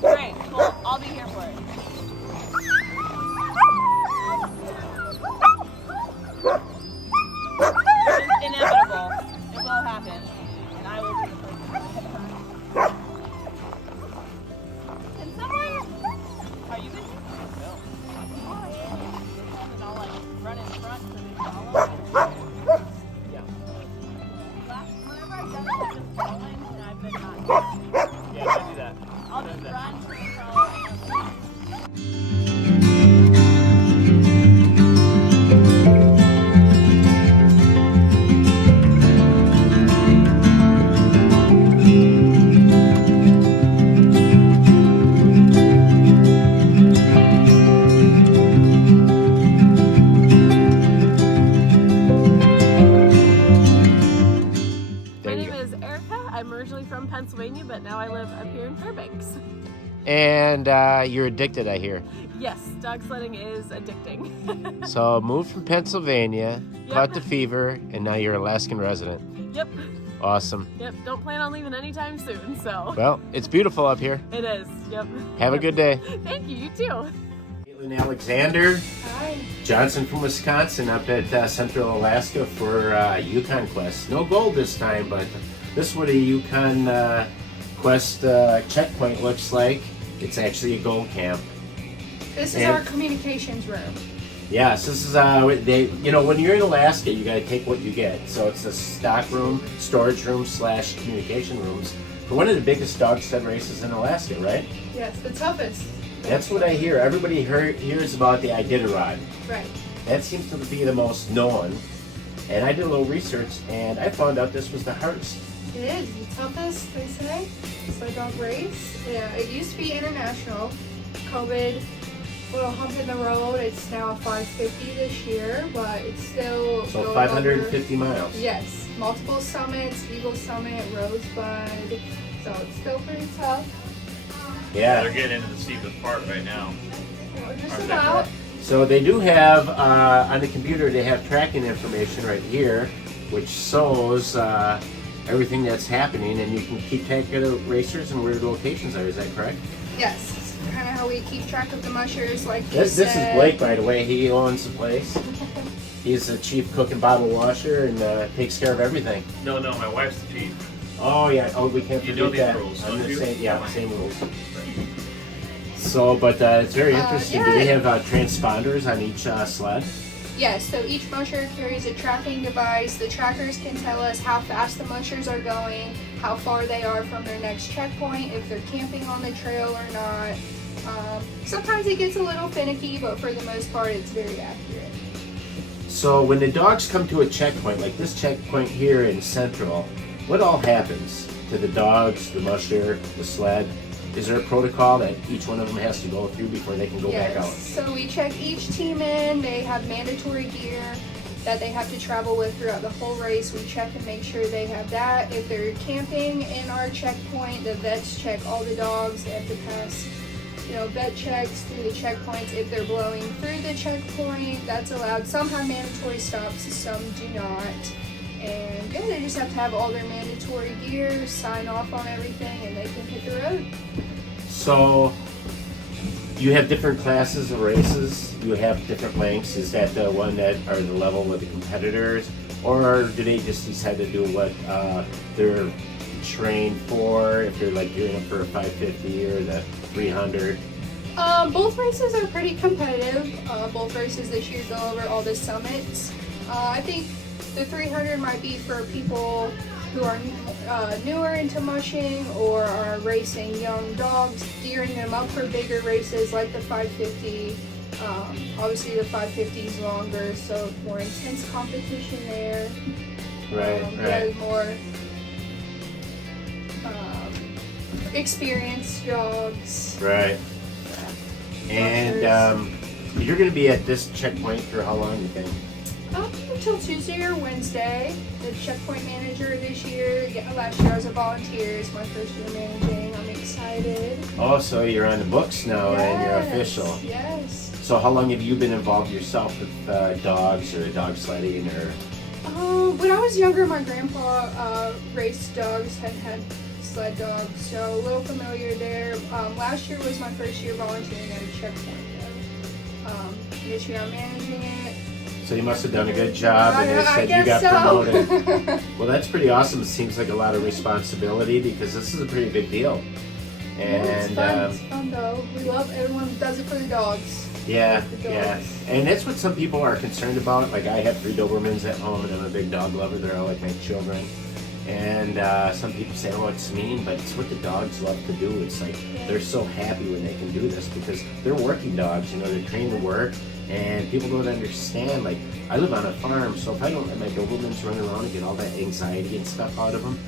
Great, cool. I'll be here for it. It's inevitable. It will happen. And I will be the person. Can someone... Are you busy? No. Oh, yeah. And I'll like run in front so they follow. Yeah. Whenever I've done it, I've been following and I've been not. Yeah, I do that. I'll just run to the follow. My name is Erica. I'm originally from Pennsylvania, but now I live up here in Fairbanks. And you're addicted, I hear. Yes, dog sledding is addicting. So moved from Pennsylvania, Yep. caught the fever, and now you're an Alaskan resident. Yep, Awesome. yep. Don't plan on leaving anytime soon, so. Well, it's beautiful up here. It is, yep. Have a good day. Thank you, you too. Caitlin Alexander, Hi. Johnson from Wisconsin, up at Central Alaska for Yukon Quest. No gold this time, but this is what a Yukon Quest checkpoint looks like. It's actually a gold camp. This is And- our communications room. Yes, this is when you're in Alaska, you gotta take what you get. So it's a stock room, storage room / communication rooms for one of the biggest dog sled races in Alaska, right? Yes, the toughest. That's what I hear. Everybody hears about the Iditarod. Right. That seems to be the most known. And I did a little research, and I found out this was the hardest. It is the toughest, they say. Sled dog race. Yeah, it used to be international. COVID, little hump in the road. It's now 550 this year, but it's still So going 550 miles. over, yes, multiple summits, Eagle Summit, Rosebud. So it's still pretty tough. Yeah. They're getting into the steepest part right now. Just Aren't they about. correct? So they do have, on the computer, they have tracking information right here, which shows everything that's happening, and you can keep track of the racers and where the locations are. Is that correct? Yes, it's kind of how we keep track of the mushers, like you This is said. Blake, by the way. He owns the place. He's the chief cook and bottle washer and takes care of everything. No, my wife's the chief. Oh yeah. Oh, we can't You forget know these that. rules, I'm don't the you? same. Yeah, same rules. So, but it's very interesting. Do yeah. they have transponders on each sled? Yes, so each musher carries a tracking device. The trackers can tell us how fast the mushers are going, how far they are from their next checkpoint, if they're camping on the trail or not. Sometimes it gets a little finicky, but for the most part, it's very accurate. So when the dogs come to a checkpoint, like this checkpoint here in Central, what all happens to the dogs, the musher, the sled? Is there a protocol that each one of them has to go through before they can go back out? So we check each team in. They have mandatory gear that they have to travel with throughout the whole race. We check and make sure they have that. If they're camping in our checkpoint, the vets check all the dogs. They have to pass, vet checks through the checkpoints. If they're blowing through the checkpoint, that's allowed. Some have mandatory stops, some do not. And yeah, they just have to have all their mandatory gear, sign off on everything, and they can hit the road. So you have different classes of races. You have different lengths. Is that the one that are the level with the competitors, or do they just decide to do what they're trained for? If they're like gearing up for a 550 or the 300. Both races are pretty competitive. Both races this year go over all the summits. I think the 300 might be for people who are newer into mushing or are racing young dogs, gearing them up for bigger races like the 550. Obviously the 550 is longer, so more intense competition there. Right, There's more experienced dogs. Right. And you're going to be at this checkpoint for how long, you think? Until Tuesday or Wednesday. The checkpoint manager this year. Yeah, last year I was a volunteer. It's my first year managing. I'm excited. Oh, so you're on the books now and you're official. Yes. So how long have you been involved yourself with dogs or dog sledding or? When I was younger, my grandpa raced dogs, had sled dogs, so a little familiar there. Last year was my first year volunteering at a checkpoint though. This year I'm managing it. So you must have done a good job, and they said you got promoted. Well, that's pretty awesome. It seems like a lot of responsibility because this is a pretty big deal. And yeah, it's fun though. We love everyone who does it for the dogs. Yeah, yeah. And that's what some people are concerned about. Like I have 3 Dobermans at home, and I'm a big dog lover. They're all like my children. And some people say, oh, it's mean, but it's what the dogs love to do. It's like they're so happy when they can do this because they're working dogs. You know, they're trained to work. And people don't understand, like, I live on a farm, so if I don't let my Dobermans run around and get all that anxiety and stuff out of them,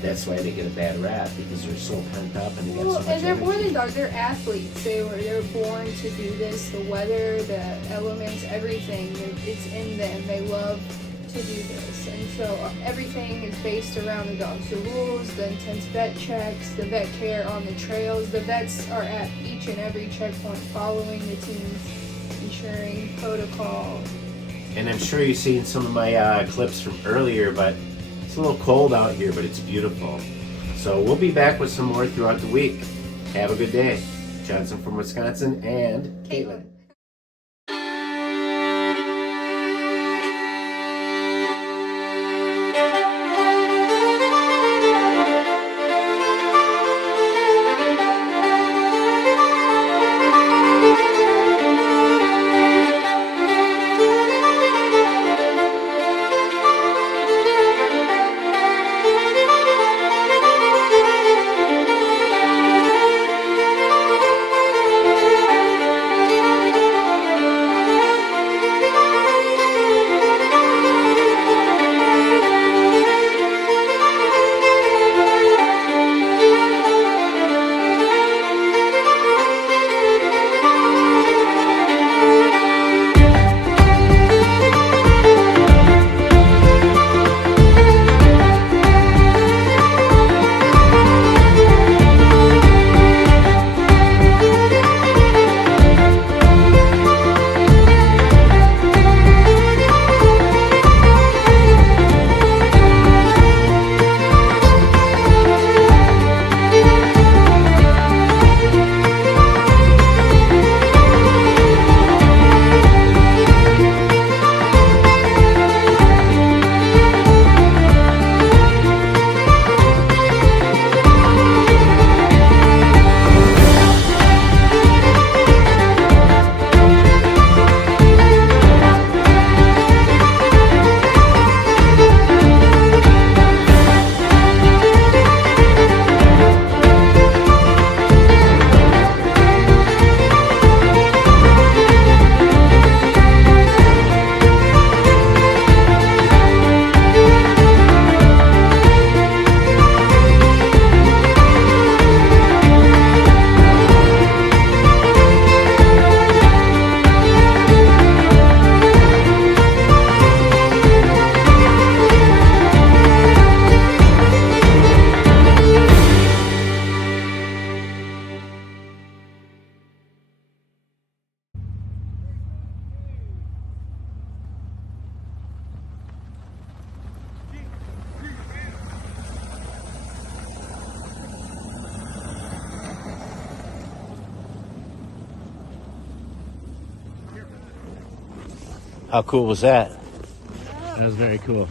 that's why they get a bad rap, because they're so pent up and they got so much and they're more energy. than dogs, they're athletes. They're born to do this. The weather, the elements, everything, it's in them. They love to do this. And so everything is based around the dogs. The rules, the intense vet checks, the vet care on the trails. The vets are at each and every checkpoint following the teams, ensuring protocol. And I'm sure you've seen some of my clips from earlier, but it's a little cold out here, but it's beautiful. So we'll be back with some more throughout the week. Have a good day. Johnson from Wisconsin and Caitlin. How cool was that? That was very cool.